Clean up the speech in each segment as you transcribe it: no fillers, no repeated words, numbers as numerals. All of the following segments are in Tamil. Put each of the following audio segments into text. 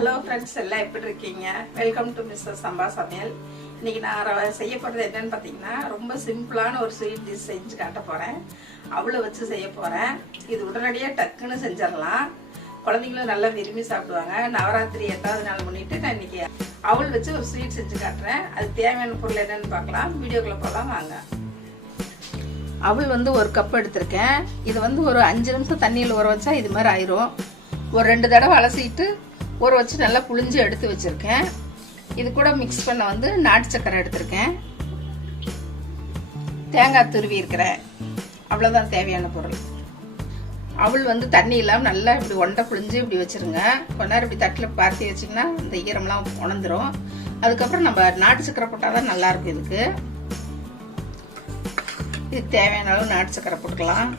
ஹலோ ஃப்ரெண்ட்ஸ், எல்லாம் எப்படி இருக்கீங்க? வெல்கம் டு மிஸ்டர் சம்பா சமையல். இன்னைக்கு நான் செய்ய போகிறது என்னன்னு பார்த்தீங்கன்னா, ரொம்ப சிம்பிளான ஒரு ஸ்வீட் டிஷ் செஞ்சு காட்ட போகிறேன். அவளை வச்சு செய்ய போகிறேன். இது உடனடியாக டக்குன்னு செஞ்சிடலாம். குழந்தைங்களும் நல்லா விரும்பி சாப்பிடுவாங்க. நவராத்திரி 8வது நாள் முன்னிட்டு நான் இன்னைக்கு அவள் வச்சு ஒரு ஸ்வீட் செஞ்சு காட்டுறேன். அது தேவையான பொருள் என்னன்னு பார்க்கலாம். வீடியோக்குள்ள போகலாம் வாங்க. அவள் வந்து ஒரு கப் எடுத்திருக்கேன். இது வந்து ஒரு 5 நிமிஷம் தண்ணியில் ஊற வச்சா இது மாதிரி ஆயிரும். ஒரு 2 தடவை அலசிட்டு ஊற வச்சு நல்லா புளிஞ்சு எடுத்து வச்சிருக்கேன். இது கூட மிக்ஸ் பண்ண வந்து நாட்டு சக்கரை எடுத்திருக்கேன். தேங்காய் துருவி இருக்கிறேன். அவ்வளோதான் தேவையான பொருள். அவள் வந்து தண்ணி இல்லாமல் நல்லா இப்படி ஒண்டை புளிஞ்சு இப்படி வச்சிருங்க. கொஞ்ச நேரம் இப்படி தட்டில் பார்த்தி வச்சிங்கன்னா இந்த ஈரம்லாம் உணர்ந்துடும். அதுக்கப்புறம் நம்ம நாட்டு சக்கரை போட்டால் தான் நல்லாயிருக்கும். இதுக்கு தேவையான அளவு நாட்டு சக்கரை போட்டுக்கலாம்.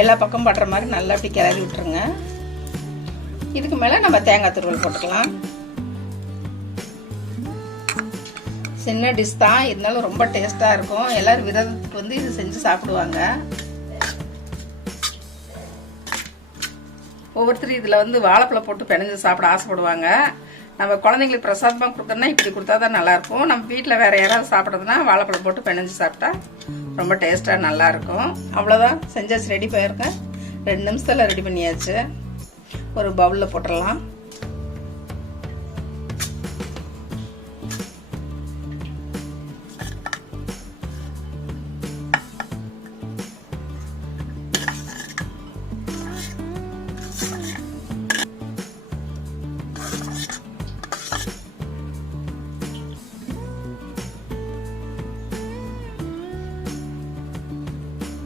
எல்லா பக்கம் படுற மாதிரி நல்லா இப்படி கிளறி விட்டுருங்க. இதுக்கு மேலே நம்ம தேங்காய் துருவல் போட்டுக்கலாம். சின்ன டிஷ் தான், இருந்தாலும் ரொம்ப டேஸ்டாக இருக்கும். எல்லாரும் விரதத்துக்கு வந்து இது செஞ்சு சாப்பிடுவாங்க. ஒவ்வொருத்தரும் இதில் வந்து வாழைப்பழம் போட்டு பிணைஞ்சு சாப்பிட ஆசைப்படுவாங்க. நம்ம குழந்தைங்களுக்கு பிரசாதமாக கொடுத்தோம்னா இப்படி கொடுத்தா தான் நல்லாயிருக்கும். நம்ம வீட்டில் வேறு யாராவது சாப்பிட்றதுனா வாழைப்பழம் போட்டு பிணைஞ்சு சாப்பிட்டா ரொம்ப டேஸ்ட்டாக நல்லாயிருக்கும். அவ்வளோதான், செஞ்சாச்சு, ரெடி பண்ணியிருக்கேன். 2 நிமிஷத்தில் ரெடி பண்ணியாச்சு. ஒரு பவுலில் போட்டுடலாம்.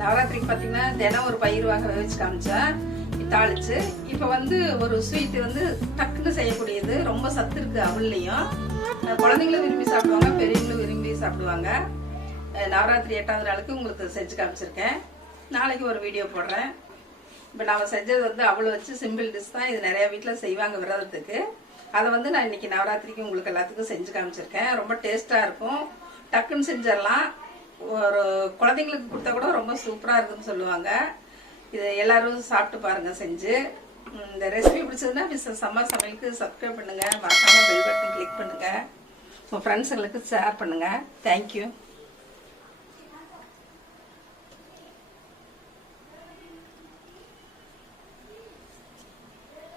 நவராத்திரிக்கு பார்த்தீங்கன்னா தினம் ஒரு பயிர் வாங்க வச்சு காமிச்சேன் தாளிச்சு. இப்போ வந்து ஒரு ஸ்வீட் வந்து டக்குன்னு செய்யக்கூடியது, ரொம்ப சத்து இருக்கு. அவள்லையும் குழந்தைங்களும் விரும்பி சாப்பிடுவாங்க, பெரியவங்களும் விரும்பி சாப்பிடுவாங்க. நவராத்திரி 8வது நாளுக்கு உங்களுக்கு செஞ்சு காமிச்சிருக்கேன். நாளைக்கு ஒரு வீடியோ போடுறேன். இப்போ நாம் செஞ்சது வந்து அவளை வச்சு சிம்பிள் டிஷ் தான். இது நிறைய வீட்டில் செய்வாங்க விரதத்துக்கு. அதை வந்து நான் இன்னைக்கு நவராத்திரிக்கு உங்களுக்கு எல்லாத்துக்கும் செஞ்சு காமிச்சிருக்கேன். ரொம்ப டேஸ்டாக இருக்கும். டக்குன்னு செஞ்சிடலாம். ஒரு குழந்தைங்களுக்கு கொடுத்தா கூட ரொம்ப சூப்பராக இருக்குன்னு சொல்லுவாங்க. இது எல்லாரும் சாப்பிட்டு பாருங்க செஞ்சு. இந்த ரெசிபி பிடிச்சதுன்னா மிஸ்டர் சம்பா சமையலுக்கு சப்ஸ்கிரைப் பண்ணுங்க. மறக்காம பெல் பட்டன் கிளிக் பண்ணுங்க. உங்க ஃப்ரெண்ட்ஸுங்களுக்கு ஷேர் பண்ணுங்க. தேங்க்யூ.